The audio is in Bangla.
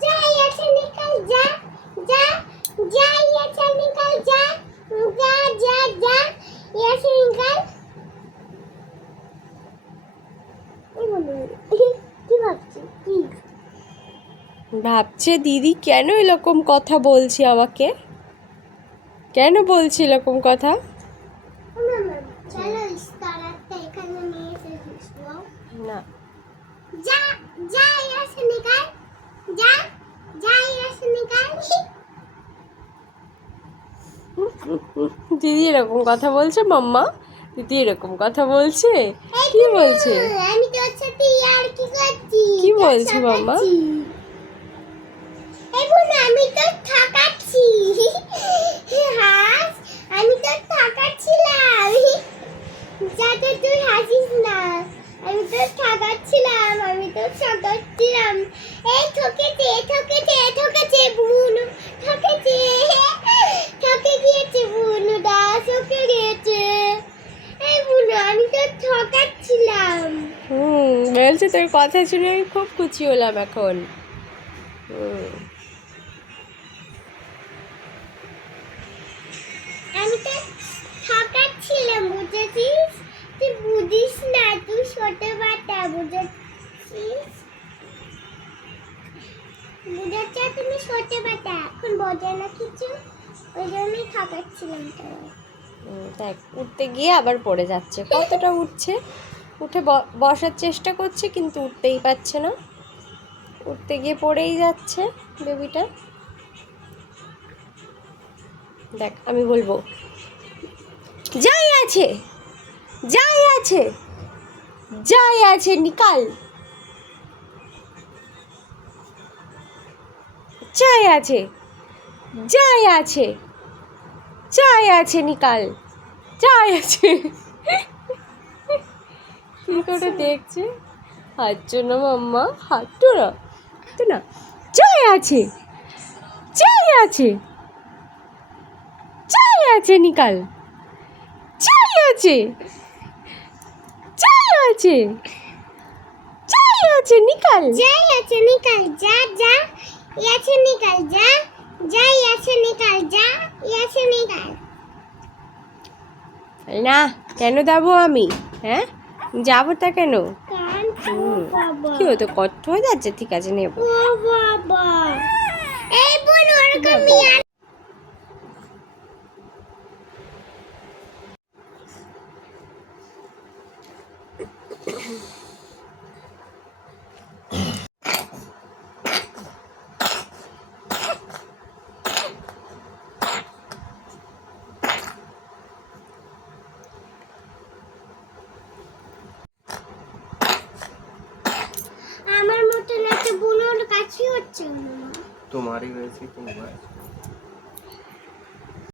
जा यहाँ से निकल जा जा जा यहाँ से निकल जा जा जा जा यहाँ से निकल কি ভাবছিস কি ভাবছে দিদি কেন এরকম কথা বলছি আমাকে, কেন বলছি এরকম কথা? মামা চলো ইস্তারাতে এখানে নিয়ে এসে দিও না जा जा यहाँ से निकल जा जा यहाँ से निकल দিদি এরকম কথা বলছে মাম্মা, দিদি এরকম কথা বলছে, কি বলছে? আমি তোর সাথে ইয়ার কি করছি কি বলছে মাম্মা? এই বোন আমি তো ঠকাচ্ছি হাস আমি তো ঠকাচ্ছিলাম যাতে তুই হাসিস না আমি তো ঠকাচ্ছিলাম এই ঠকেছে বোন ঠকে গিয়েছে বোন ঠকে গিয়েছে এই বোন আমি তো ঠকাচ্ছিলাম বলছে তোর কথা শুনে আমি খুব খুশি হলাম এখন। আমি তো ঠকাচ্ছিলাম বুঝেছিস তুই বুঝিস না তুই ছোট বাটা বুঝেছিস তুমি ছোট বাটা এখন বোঝে না কিছু ওই জন্যই ঠকাচ্ছিলাম দেখ উঠতে গিয়ে আবার পড়ে যাচ্ছে, কতটা উঠছে, উঠে বসার চেষ্টা করছে কিন্তু উঠতেই পারছে না, উঠতে গিয়ে পড়েই যাচ্ছে বেবিটা। দেখ আমি বলবো যাই আছে যাই আছে যাই আছে নিকাল, যাই আছে যাই আছে যাই আছে নিকাল, যাই আছে কি করে দেখছে, হাঁটছো না মাম্মা, হাঁটতো না তো না, যাই আছে যাই আছে যাই আছে নিকাল, যাই আছে যাই আছে যাই আছে নিকাল, যাই আছে নিকাল যা যা ইয়াছে নিকাল যা যা ইয়াছে নিকাল যা ইয়াছে নিকাল না কেন যাবো আমি, হ্যাঁ যাবো তা কেন? কান বাবা কি হতো কষ্ট হয়ে যাচ্ছে, ঠিক আছে নেব। ও বাবা এই বোন ওরকমই আমার মতন একটা বোনের কাছে হচ্ছে তোমারই হয়েছে তোমার